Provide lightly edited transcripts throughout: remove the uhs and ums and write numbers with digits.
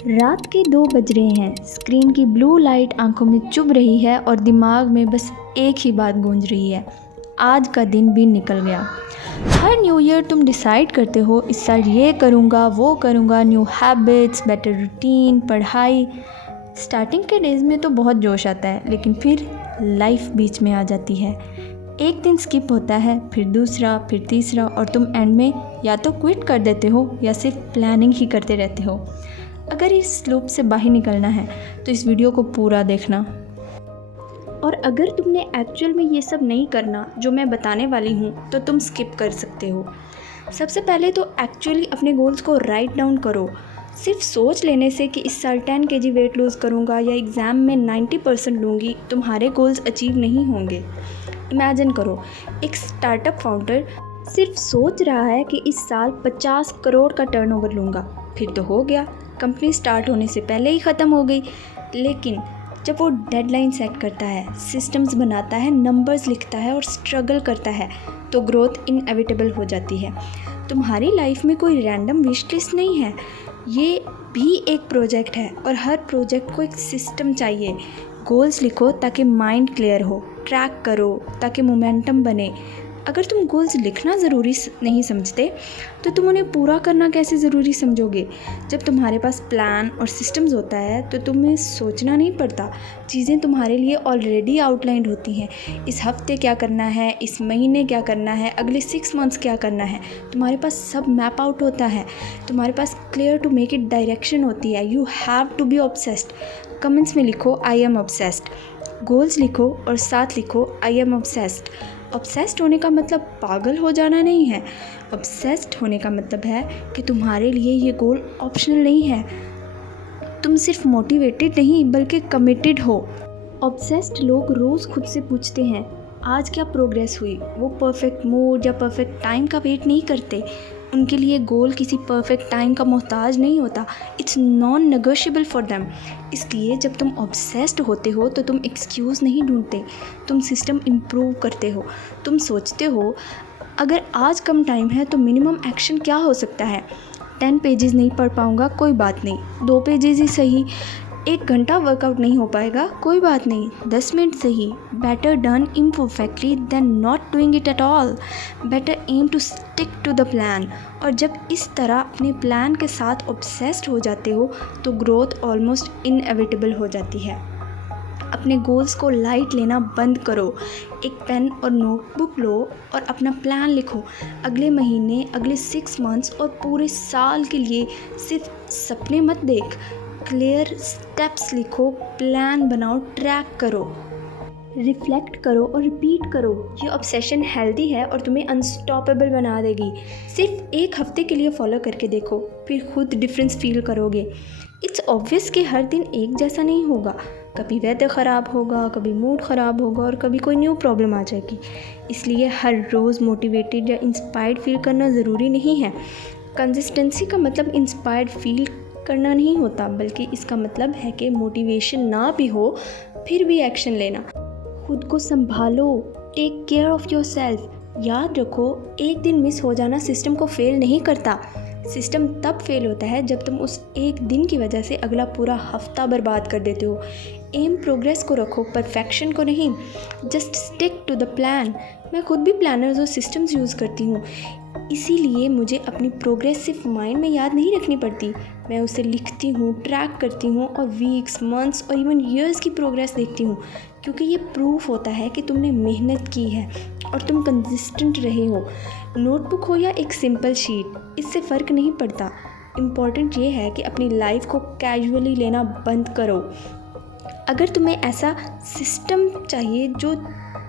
रात के 2 बज रहे हैं। स्क्रीन की ब्लू लाइट आंखों में चुभ रही है और दिमाग में बस एक ही बात गूंज रही है, आज का दिन भी निकल गया। हर न्यू ईयर तुम डिसाइड करते हो, इस साल ये करूँगा वो करूँगा, न्यू हैबिट्स, बेटर रूटीन, पढ़ाई। स्टार्टिंग के डेज़ में तो बहुत जोश आता है, लेकिन फिर लाइफ बीच में आ जाती है। एक दिन स्किप होता है, फिर दूसरा, फिर तीसरा, और तुम एंड में या तो क्विट कर देते हो या सिर्फ प्लानिंग ही करते रहते हो। अगर इस लूप से बाहर निकलना है तो इस वीडियो को पूरा देखना। और अगर तुमने एक्चुअल में ये सब नहीं करना जो मैं बताने वाली हूँ तो तुम स्किप कर सकते हो। सबसे पहले तो एक्चुअली अपने गोल्स को राइट डाउन करो। सिर्फ सोच लेने से कि इस साल 10 kg वेट लूज़ करूँगा या एग्ज़ाम में 90% लूँगी, तुम्हारे गोल्स अचीव नहीं होंगे। इमेजिन करो, एक स्टार्टअप फाउंडर सिर्फ सोच रहा है कि इस साल 50 करोड़ का टर्नओवर लूँगा, फिर तो हो गया, कंपनी स्टार्ट होने से पहले ही ख़त्म हो गई। लेकिन जब वो डेडलाइन सेट करता है, सिस्टम्स बनाता है, नंबर्स लिखता है और स्ट्रगल करता है, तो ग्रोथ इनएविटेबल हो जाती है। तुम्हारी लाइफ में कोई रैंडम विश लिस्ट नहीं है, ये भी एक प्रोजेक्ट है और हर प्रोजेक्ट को एक सिस्टम चाहिए। गोल्स लिखो ताकि माइंड क्लियर हो, ट्रैक करो ताकि मोमेंटम बने। अगर तुम गोल्स लिखना ज़रूरी नहीं समझते तो तुम उन्हें पूरा करना कैसे ज़रूरी समझोगे। जब तुम्हारे पास प्लान और सिस्टम्स होता है तो तुम्हें सोचना नहीं पड़ता, चीज़ें तुम्हारे लिए ऑलरेडी आउटलाइंड होती हैं। इस हफ्ते क्या करना है, इस महीने क्या करना है, अगले 6 मंथ्स क्या करना है, तुम्हारे पास सब मैप आउट होता है। तुम्हारे पास clear to make it direction होती है। You have to be obsessed. Comments में लिखो आई एम ऑब्सेस्ड। गोल्स लिखो और साथ लिखो आई एम ऑब्सेस्ड। ऑब्सेस्ड होने का मतलब पागल हो जाना नहीं है। ऑब्सेस्ड होने का मतलब है कि तुम्हारे लिए ये गोल ऑप्शनल नहीं है, तुम सिर्फ मोटिवेटेड नहीं बल्कि कमिटेड हो। ऑब्सेस्ड लोग रोज़ खुद से पूछते हैं आज क्या प्रोग्रेस हुई। वो परफेक्ट मूड या परफेक्ट टाइम का वेट नहीं करते। उनके लिए गोल किसी परफेक्ट टाइम का मोहताज नहीं होता, it's non negotiable for them. इसलिए जब तुम ऑब्सेस्ड होते हो तो तुम एक्सक्यूज़ नहीं ढूंढते, तुम सिस्टम इम्प्रूव करते हो। तुम सोचते हो अगर आज कम टाइम है तो मिनिमम एक्शन क्या हो सकता है। 10 पेजेस नहीं पढ़ पाऊँगा, कोई बात नहीं, 2 पेजेस ही सही। 1 घंटा वर्कआउट नहीं हो पाएगा, कोई बात नहीं, 10 मिनट सही। Better done imperfectly than not doing it at all. Better aim to stick to the plan. और जब इस तरह अपने प्लान के साथ ऑब्सेस्ड हो जाते हो तो ग्रोथ ऑलमोस्ट इनएविटेबल हो जाती है। अपने गोल्स को लाइट लेना बंद करो। एक पेन और नोटबुक लो और अपना प्लान लिखो। अगले महीने, अगले 6 मंथ्स और पूरे साल के लिए सिर्फ सपने मत देख, क्लियर स्टेप्स लिखो, प्लान बनाओ, ट्रैक करो, रिफ्लेक्ट करो और रिपीट करो। ये ऑब्सेशन हेल्दी है और तुम्हें अनस्टॉपेबल बना देगी। सिर्फ 1 हफ्ते के लिए फॉलो करके देखो, फिर खुद डिफरेंस फील करोगे। इट्स ऑब्वियस कि हर दिन एक जैसा नहीं होगा, कभी वेदर ख़राब होगा, कभी मूड ख़राब होगा और कभी कोई न्यू प्रॉब्लम आ जाएगी। इसलिए हर रोज़ मोटिवेटेड या इंस्पायर्ड फील करना ज़रूरी नहीं है। कंसिस्टेंसी का मतलब इंस्पायर्ड फील करना नहीं होता, बल्कि इसका मतलब है कि मोटिवेशन ना भी हो फिर भी एक्शन लेना। खुद को संभालो, take care of yourself. याद रखो, एक दिन मिस हो जाना सिस्टम को फेल नहीं करता। सिस्टम तब फेल होता है जब तुम उस एक दिन की वजह से अगला पूरा हफ्ता बर्बाद कर देते हो। एम प्रोग्रेस को रखो, परफेक्शन को नहीं। Just stick to the plan. मैं खुद भी प्लानर्स और सिस्टम्स यूज़ करती हूँ, इसीलिए मुझे अपनी प्रोग्रेस सिर्फ माइंड में याद नहीं रखनी पड़ती, मैं उसे लिखती हूँ, ट्रैक करती हूँ और वीक्स, मंथ्स और इवन ईयर्स की प्रोग्रेस देखती हूँ, क्योंकि ये प्रूफ होता है कि तुमने मेहनत की है और तुम कंसिस्टेंट रहे हो। नोटबुक हो या एक सिंपल शीट, इससे फ़र्क नहीं पड़ता। इम्पॉर्टेंट ये है कि अपनी लाइफ को कैजुअली लेना बंद करो। अगर तुम्हें ऐसा सिस्टम चाहिए जो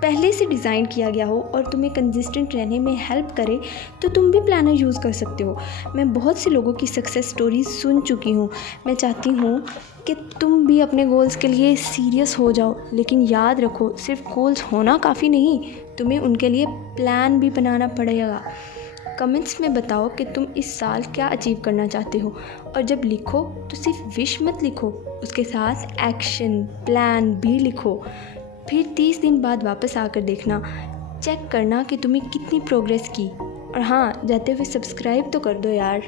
पहले से डिज़ाइन किया गया हो और तुम्हें कंसिस्टेंट रहने में हेल्प करे तो तुम भी प्लानर यूज़ कर सकते हो। मैं बहुत से लोगों की सक्सेस स्टोरीज सुन चुकी हूँ। मैं चाहती हूँ कि तुम भी अपने गोल्स के लिए सीरियस हो जाओ, लेकिन याद रखो सिर्फ गोल्स होना काफ़ी नहीं, तुम्हें उनके लिए प्लान भी बनाना पड़ेगा। कमेंट्स में बताओ कि तुम इस साल क्या अचीव करना चाहते हो, और जब लिखो तो सिर्फ विश मत लिखो, उसके साथ एक्शन प्लान भी लिखो। फिर 30 दिन बाद वापस आकर देखना, चेक करना कि तुम्हें कितनी प्रोग्रेस की। और हाँ, जाते हुए सब्सक्राइब तो कर दो यार।